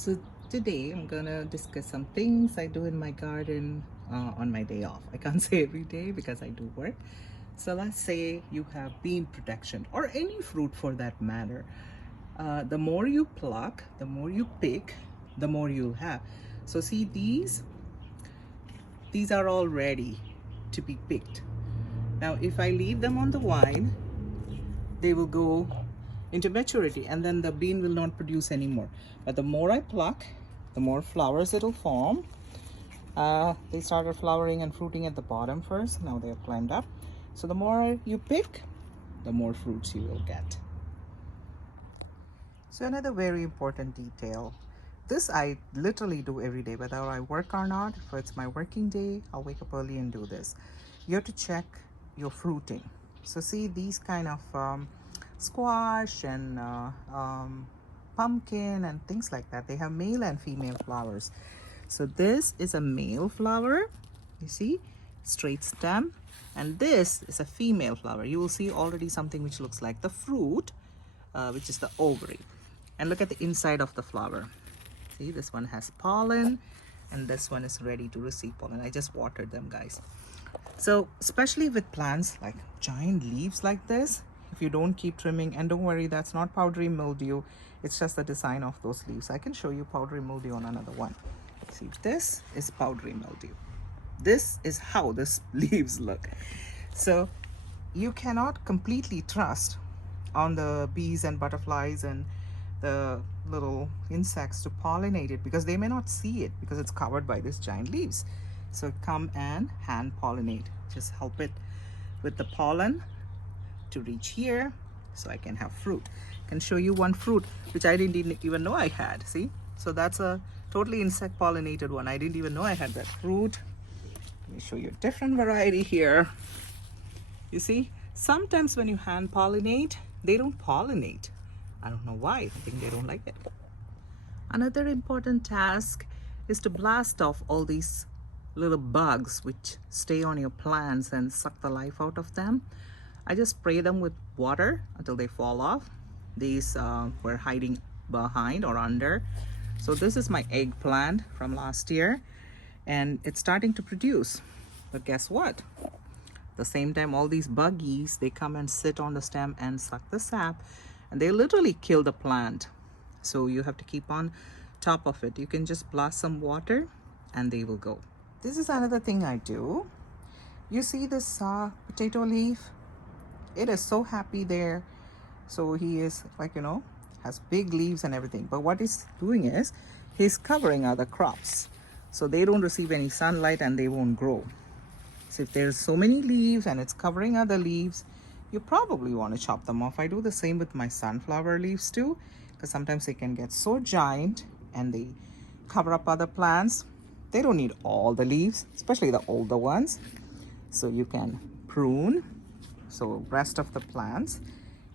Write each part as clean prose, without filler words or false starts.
So today I'm gonna discuss some things I do in my garden on my day off. I can't say every day because I do work. So let's say you have bean protection or any fruit for that matter. The more you pluck, the more you pick, the more you'll have. So see these are all ready to be picked. Now if I leave them on the vine, they will go into maturity and then the bean will not produce anymore. But the more I pluck, the more flowers it'll form. They started flowering and fruiting at the bottom first. Now they have climbed up. So the more you pick, the more fruits you will get. So another very important detail. This I literally do every day, whether I work or not. If it's my working day, I'll wake up early and do this. You have to check your fruiting. So see these kind of squash and pumpkin and things like that. They have male and female flowers. So this is a male flower, you see, straight stem, and this is a female flower. You will see already something which looks like the fruit, which is the ovary. And look at the inside of the flower. See, this one has pollen and this one is ready to receive pollen. I just watered them, guys. So especially with plants like giant leaves like this, if you don't keep trimming, and don't worry, that's not powdery mildew, it's just the design of those leaves. I can show you powdery mildew on another one. See, this is powdery mildew. This is how this leaves look. So you cannot completely trust on the bees and butterflies and the little insects to pollinate it because they may not see it because it's covered by these giant leaves. So come and hand pollinate. Just help it with the pollen to reach here so I can have fruit. I can show you one fruit which I didn't even know I had. See? So that's a totally insect pollinated one. I didn't even know I had that fruit. Let me show you a different variety here. You see, sometimes when you hand pollinate, they don't pollinate. I don't know why. I think they don't like it. Another important task is to blast off all these little bugs which stay on your plants and suck the life out of them. I just spray them with water until they fall off. These were hiding behind or under. So this is my eggplant from last year and it's starting to produce. But guess what? The same time all these buggies, they come and sit on the stem and suck the sap and they literally kill the plant. So you have to keep on top of it. You can just blast some water and they will go. This is another thing I do. You see this potato leaf? It is so happy there. So he is like, has big leaves and everything. But what he's doing is he's covering other crops. So they don't receive any sunlight and they won't grow. So if there's so many leaves and it's covering other leaves, you probably want to chop them off. I do the same with my sunflower leaves too, because sometimes they can get so giant and they cover up other plants. They don't need all the leaves, especially the older ones. So you can prune. So rest of the plants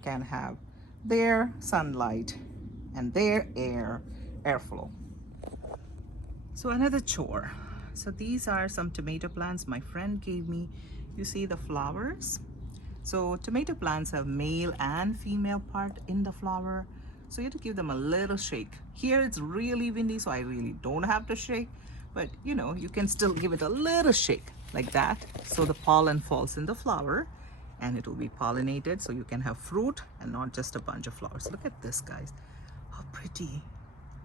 can have their sunlight and their airflow. So another chore. So these are some tomato plants my friend gave me. You see the flowers? So tomato plants have male and female part in the flower. So you have to give them a little shake. Here it's really windy, so I really don't have to shake. But you can still give it a little shake like that. So the pollen falls in the flower and it will be pollinated. So you can have fruit and not just a bunch of flowers. Look at this, guys. How pretty.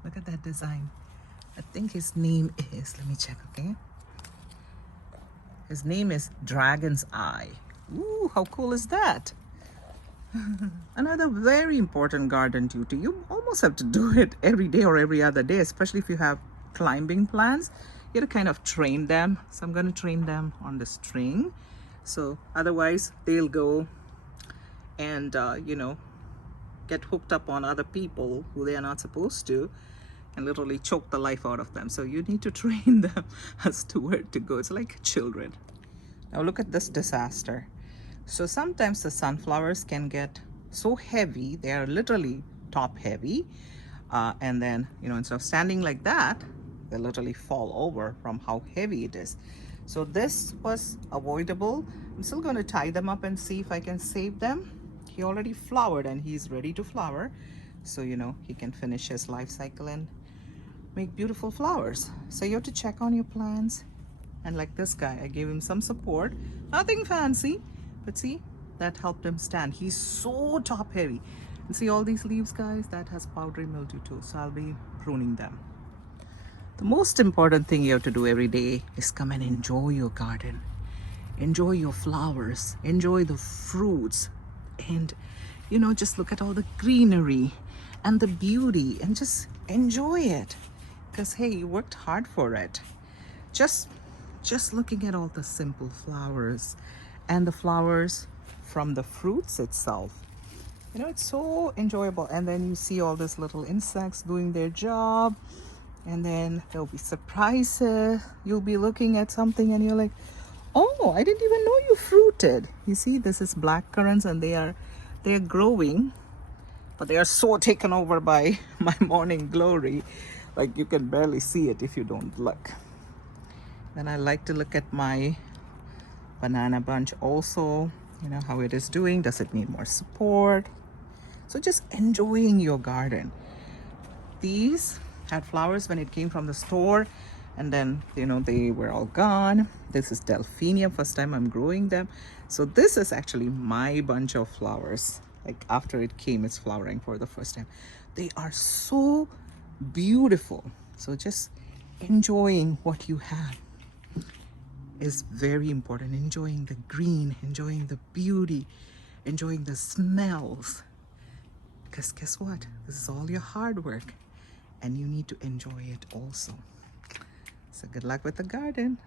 Look at that design. I think his name is, let me check, okay? His name is Dragon's Eye. Ooh, how cool is that? Another very important garden duty. You almost have to do it every day or every other day, especially if you have climbing plants. You have to kind of train them. So I'm going to train them on the string. So otherwise they'll go and, get hooked up on other people who they are not supposed to and literally choke the life out of them. So you need to train them as to where to go. It's like children. Now look at this disaster. So sometimes the sunflowers can get so heavy, they are literally top heavy. And then, instead of standing like that, they literally fall over from how heavy it is. So this was avoidable. I'm still going to tie them up and see if I can save them. He already flowered and he's ready to flower. So, he can finish his life cycle and make beautiful flowers. So you have to check on your plants. And like this guy, I gave him some support. Nothing fancy, but see, that helped him stand. He's so top heavy. And see all these leaves, guys, that has powdery mildew too. So I'll be pruning them. The most important thing you have to do every day is come and enjoy your garden. Enjoy your flowers, enjoy the fruits, and just look at all the greenery and the beauty and just enjoy it. Because hey, you worked hard for it. Just looking at all the simple flowers and the flowers from the fruits itself. It's so enjoyable. And then you see all these little insects doing their job. And then there'll be surprises. You'll be looking at something and you're like, oh, I didn't even know you fruited. You see, this is black currants and they're growing, but they are so taken over by my morning glory. Like you can barely see it if you don't look. Then I like to look at my banana bunch also, how it is doing. Does it need more support? So just enjoying your garden. These had flowers when it came from the store, and then they were all gone. This is delphinium, first time I'm growing them. So this is actually my bunch of flowers. Like after it came, it's flowering for the first time. They are so beautiful. So just enjoying what you have is very important. Enjoying the green, enjoying the beauty, enjoying the smells. Because guess what? This is all your hard work and you need to enjoy it also. So good luck with the garden.